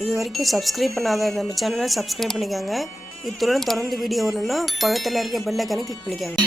இது வரைக்கும் சப்ஸ்கிரைப் பண்ணாத நம்ம சேனலை சப்ஸ்கிரைப் பண்ணிக்கோங்க. இத்துடன் தொடர்ந்து வீடியோ வரணும்னா பக்கத்தில் இருக்க பெல் ஐகானை கிளிக் பண்ணிக்கோங்க.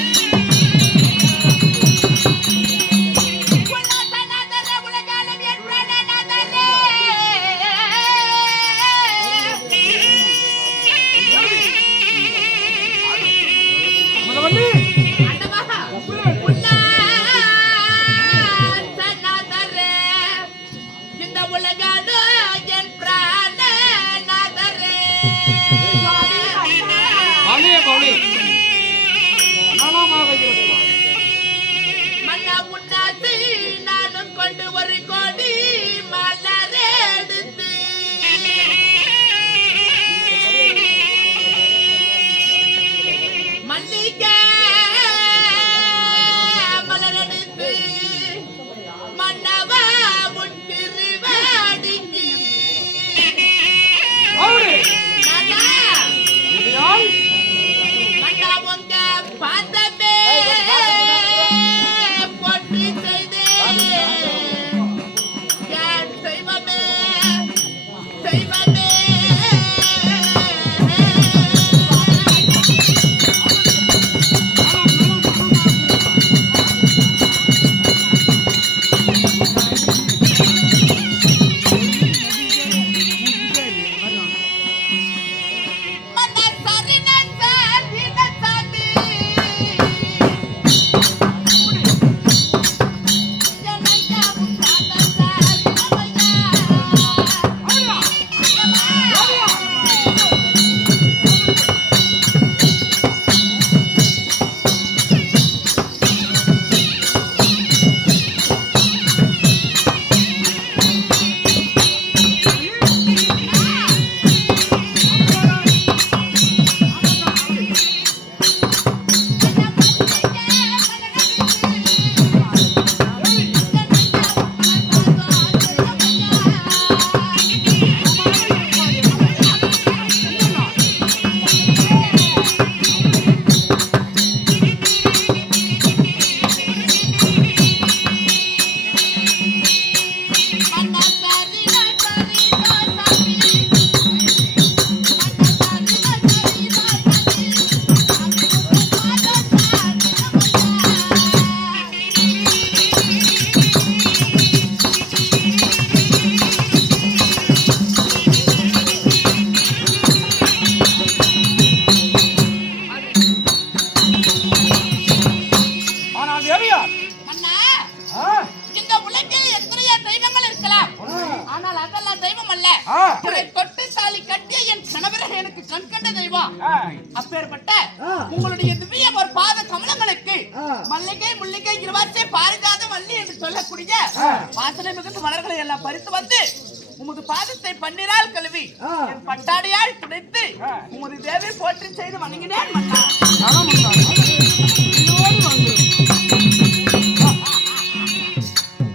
அப்பேற்பட்ட உங்களுடைய திவ்ய ஒரு பாத கமலங்களுக்கு மல்லிகை முல்லிகை இருவாச்சை பாரிஜாத மல்லி என்று சொல்லக்கூடிய வாசனை மிகுந்த மலர்களை எல்லாம் பறித்து வந்து உமது பாதத்தை பன்னிரால் கழுவி என் பட்டாடியால் துடைத்து உமது தேவை போற்றி செய்து வணங்கினேன்.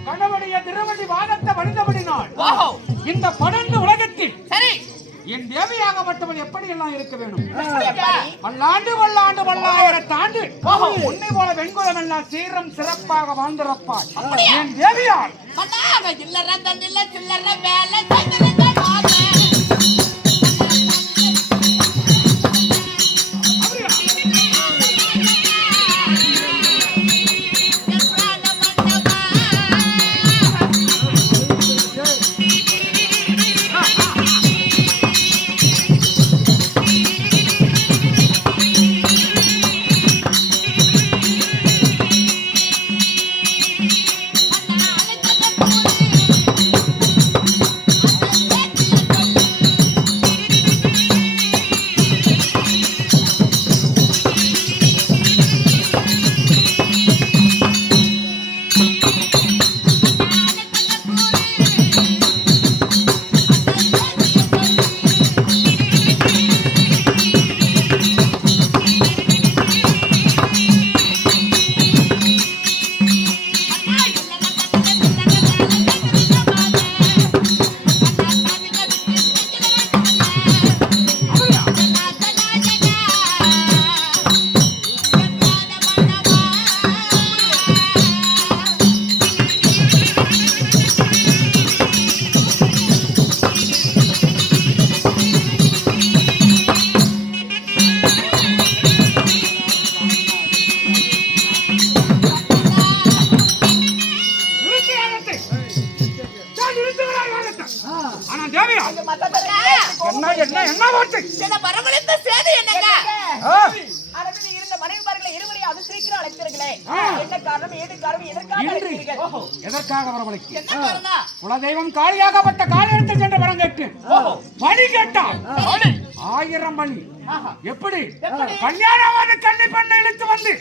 கணவனுடைய திருவடி வாதத்தை வழிந்தபடினால் இந்த படர்ந்த உலகத்தில் சரி என் தேவியாகப்பட்டவள் எப்படி எல்லாம் இருக்க வேண்டும்? பல்லாண்டு பல்லாண்டு பல்லாயிரத்தாண்டு உன்னை போல வெண்குலம் எல்லாம் சீரம் சிறப்பாக வாழ்ந்திருப்பாள் என் தேவியார். இல்லற தண்டில்ல சில்லற வேலை ஆனா தேவியா இங்க மத்த பேருக்கு என்ன வார்த்தை சில வரவழைத்த சேதி என்னங்க அரபில் இருந்த மனைவிமார்களை இருவரையும் அது சீக்கிரம் அழைத்தீர்களே என்ன காரணம் ஏது காரணம் எதற்காக அழைத்தீர்கள் எதற்காக வரவழைக்கு என்ன காரணம் குலதெய்வம் காளியாகப்பட்ட காளியத்தில் சென்ற வரம் கேட்டு பலி கேட்டான் 1000 பலி எப்படி கல்யாணமான கன்னி பெண்ணை இழுத்து வந்து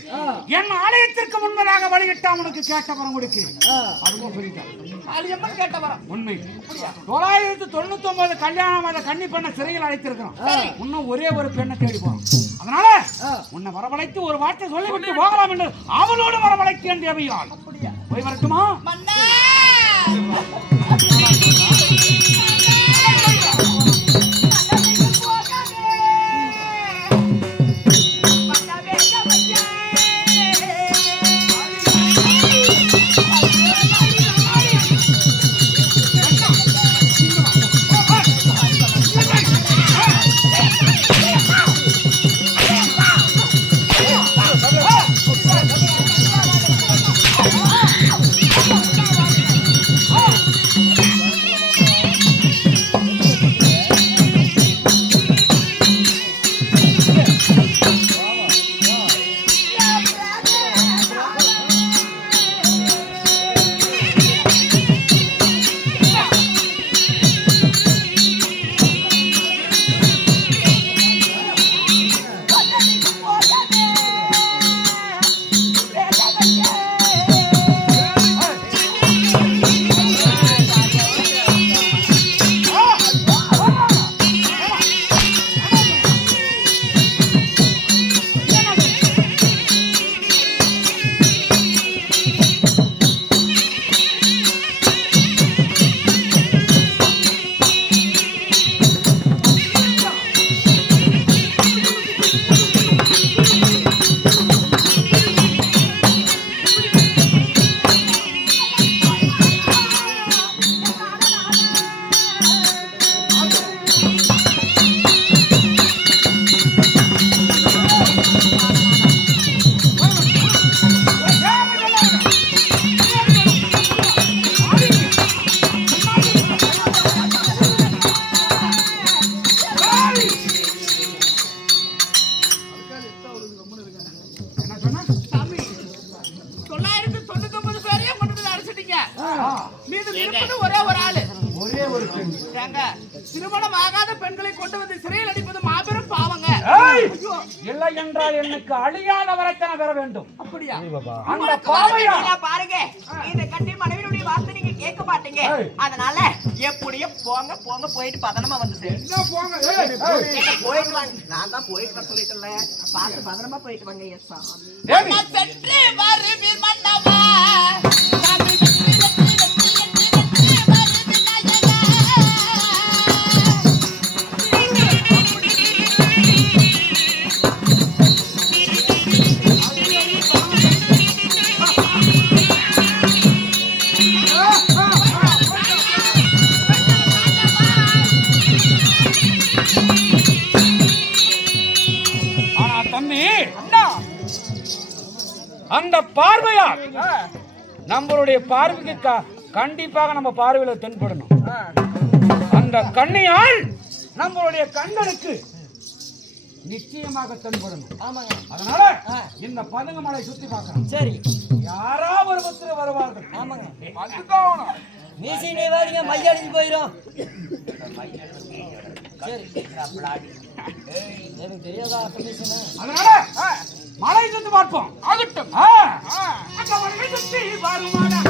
என் ஆலயத்திற்கு முன்பதாக வழியிட்டான் உனக்கு கேட்ட வரம் கொடுக்கு அதுவும் சொல்லிட்டான் காளியம்மன் கேட்ட வரம் உண்மை 999 கல்யாணமான கன்னி பெண்ணை சிறையில் அழைத்திருக்கிறோம் இன்னும் ஒரே ஒரு பெண்ணை தேடி போறோம் அதனால உன்னை வரவழைத்து ஒரு வார்த்தை சொல்லிவிட்டு போகலாம் என்று அவளோடு வரவழைத்தேன் தேவையால் போய் வரட்டுமா மன்னா திருமணம் ஆகாத பெண்களை கொண்டு வந்து சிறையில் அடிப்பது மாபெரும் பாவங்க. இல்லை என்றால் எனக்கு அழியாத வரத்தன பெற வேண்டும். அப்படியா? அந்த பாவையா பாருங்க, இந்த கட்டி மனைவியுடைய வார்த்தை நீங்க கேட்க மாட்டீங்க. அதனால எப்படியும் போங்க போங்க, போயிட்டு பதனமா வந்து என்ன போங்க, போயிட்டு வாங்க. நான் தான் போயிட்டு வர சொல்லிட்டேன்ல, பார்த்து பதனமா போயிட்டு வாங்க. எஸ் சாமி. சென்று வருவீர் மன்னவா. அந்த பார்வையால் நம்மளுடைய பார்வைக்கு கண்டிப்பாக நம்ம பார்வையில தென்படணும். அந்த கண்ணியால் நம்மளுடைய கண்களுக்கு நிச்சயமாக தென்படணும். அதனால இந்த பதுங்க மலை சுத்தி பார்க்கணும். சரி, யாராவது ஒரு பத்திர வருவார்கள். ஆமாங்க, மீசி நீ வாடிங்க, மையடிச்சு போயிடும். எனக்கு தெரியாதா? அதனால மலை சுத்தி பார்ப்போம். ஆகட்டும். சுத்தி வருமானா